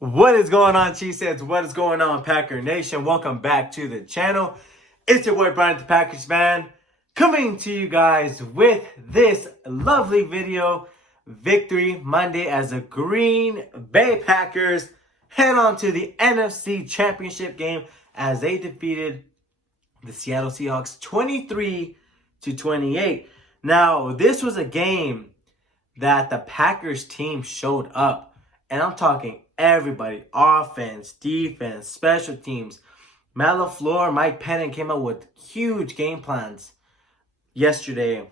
What is going on, Cheeseheads? What is going on, Packer Nation? Welcome back to the channel. It's your boy, Brian, the Packers fan, coming to you guys with this lovely video. Victory Monday as the Green Bay Packers head on to the NFC Championship game as they defeated the Seattle Seahawks 23-28. Now, this was a game that the Packers team showed up, and I'm talking everybody, offense, defense, special teams. Matt LaFleur, Mike Pennon came out with huge game plans yesterday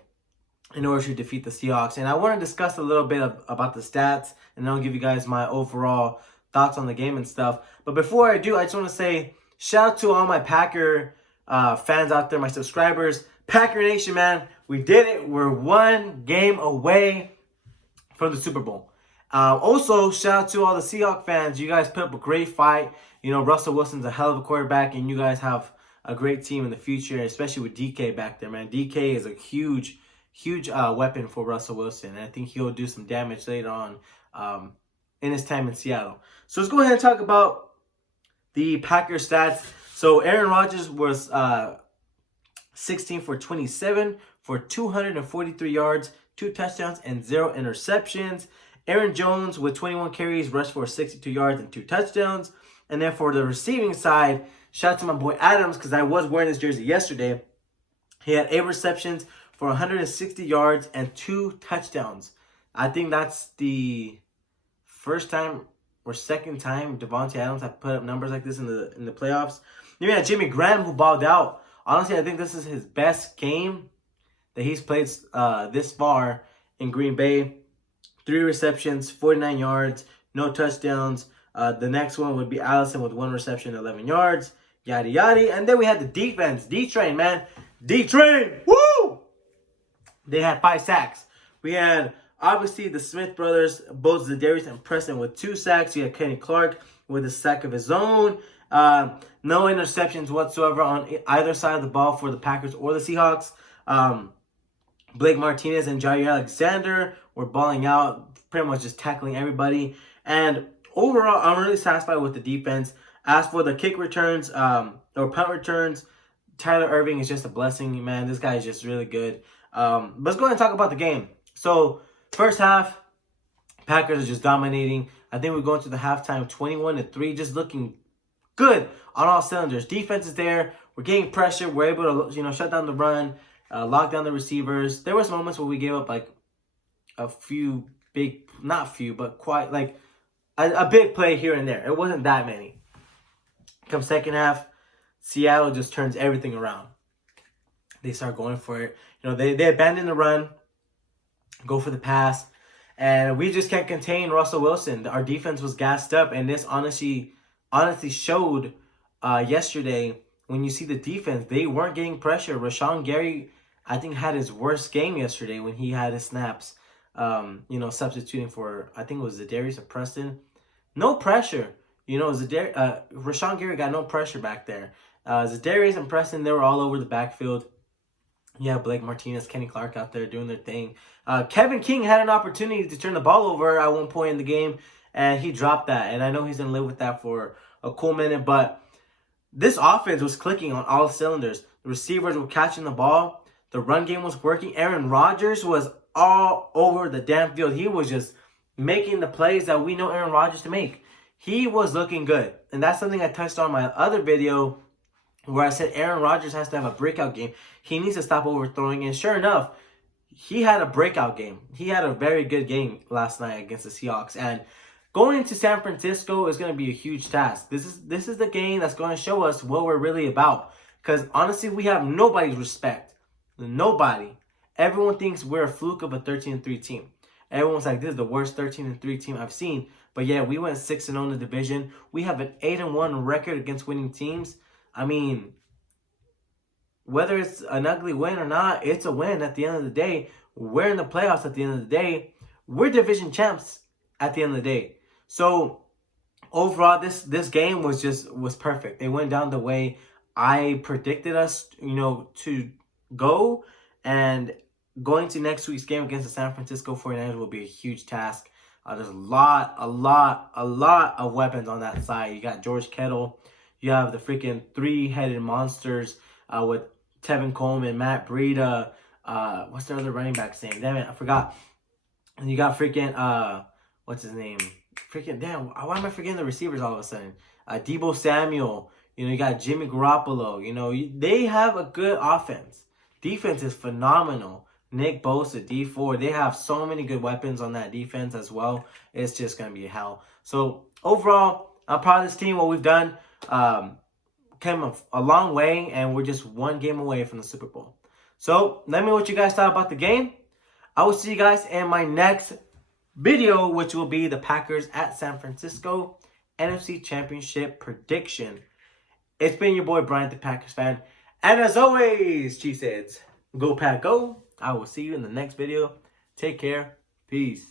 in order to defeat the Seahawks. And I want to discuss a little bit about the stats, and then I'll give you guys my overall thoughts on the game and stuff. But before I do, I just want to say shout out to all my Packer fans out there, my subscribers. Packer Nation, man, we did it. We're one game away from the Super Bowl. Also, shout out to all the Seahawks fans. You guys put up a great fight. You know, Russell Wilson's a hell of a quarterback, and you guys have a great team in the future, especially with DK back there, man. DK is a huge weapon for Russell Wilson, and I think he'll do some damage later on in his time in Seattle. So let's go ahead and talk about the Packers stats. So Aaron Rodgers was 16 for 27 for 243 yards, 2 touchdowns, and 0 interceptions. Aaron Jones with 21 carries, rushed for 62 yards and 2 touchdowns. And then for the receiving side, shout out to my boy Adams, because I was wearing this jersey yesterday. He had 8 receptions for 160 yards and 2 touchdowns. I think that's the first time or second time Devontae Adams have put up numbers like this in the playoffs. Then we had Jimmy Graham, who balled out. Honestly, I think this is his best game that he's played this far in Green Bay. 3 receptions, 49 yards, no touchdowns. The next one would be Allison with 1 reception, 11 yards, yada yada. And then we had the defense, D-Train, man. D-Train, woo! They had 5 sacks. We had, obviously, the Smith brothers, both Zadarius and Preston with 2 sacks. You had Kenny Clark with a sack of his own. No interceptions whatsoever on either side of the ball for the Packers or the Seahawks. Blake Martinez and Jair Alexander were balling out, pretty much just tackling everybody. And overall, I'm really satisfied with the defense. As for the kick returns or punt returns, Tyler Irving is just a blessing, man. This guy is just really good. Let's go ahead and talk about the game. So, first half, Packers are just dominating. I think we're going to the halftime 21-3, just looking good on all cylinders. Defense is there. We're getting pressure. We're able to, shut down the run, lock down the receivers. There was moments where we gave up like a few big, not few, but quite like a big play here and there. It wasn't that many. Come second half, Seattle just turns everything around. They start going for it. They abandon the run, go for the pass, and we just can't contain Russell Wilson. Our defense was gassed up, and this honestly showed yesterday. When you see the defense, they weren't getting pressure. Rashawn Gary, I think, had his worst game yesterday when he had his snaps. Substituting for, I think it was Zadarius or Preston. No pressure. Rashawn Gary got no pressure back there. Zadarius and Preston, they were all over the backfield. Yeah, Blake Martinez, Kenny Clark out there doing their thing. Kevin King had an opportunity to turn the ball over at one point in the game, and he dropped that. And I know he's going to live with that for a cool minute, but this offense was clicking on all cylinders. The receivers were catching the ball. The run game was working. Aaron Rodgers was all over the damn field. He was just making the plays that we know Aaron Rodgers to make. He was looking good. And that's something I touched on in my other video where I said Aaron Rodgers has to have a breakout game. He needs to stop overthrowing. And sure enough, he had a breakout game. He had a very good game last night against the Seahawks. And going into San Francisco is going to be a huge task. This is the game that's going to show us what we're really about. Because honestly, we have nobody's respect. Nobody. Everyone thinks we're a fluke of a 13-3 team. Everyone's like, this is the worst 13-3 team I've seen. But yeah, we went 6-0 in the division. We have an 8-1 record against winning teams. I mean, whether it's an ugly win or not, it's a win at the end of the day. We're in the playoffs at the end of the day. We're division champs at the end of the day. So overall, this game was perfect. It went down the way I predicted us, to go. And going to next week's game against the San Francisco 49ers will be a huge task. There's a lot of weapons on that side. You got George Kittle. You have the freaking three-headed monsters with Tevin Coleman, Matt Breida. What's their other running back's name? Damn it, I forgot. And you got freaking, what's his name? Freaking, damn, why am I forgetting the receivers all of a sudden? Debo Samuel. You know, you got Jimmy Garoppolo. You know, they have a good offense. Defense is phenomenal. Nick Bosa, D4. They have so many good weapons on that defense as well. It's just going to be hell. So, overall, I'm proud of this team, what we've done. Came a long way, and we're just one game away from the Super Bowl. So, let me know what you guys thought about the game. I will see you guys in my next video, which will be the Packers at San Francisco NFC Championship prediction. It's been your boy, Brian, the Packers fan. And as always, Chiefs heads, go Pack, go. I will see you in the next video. Take care. Peace.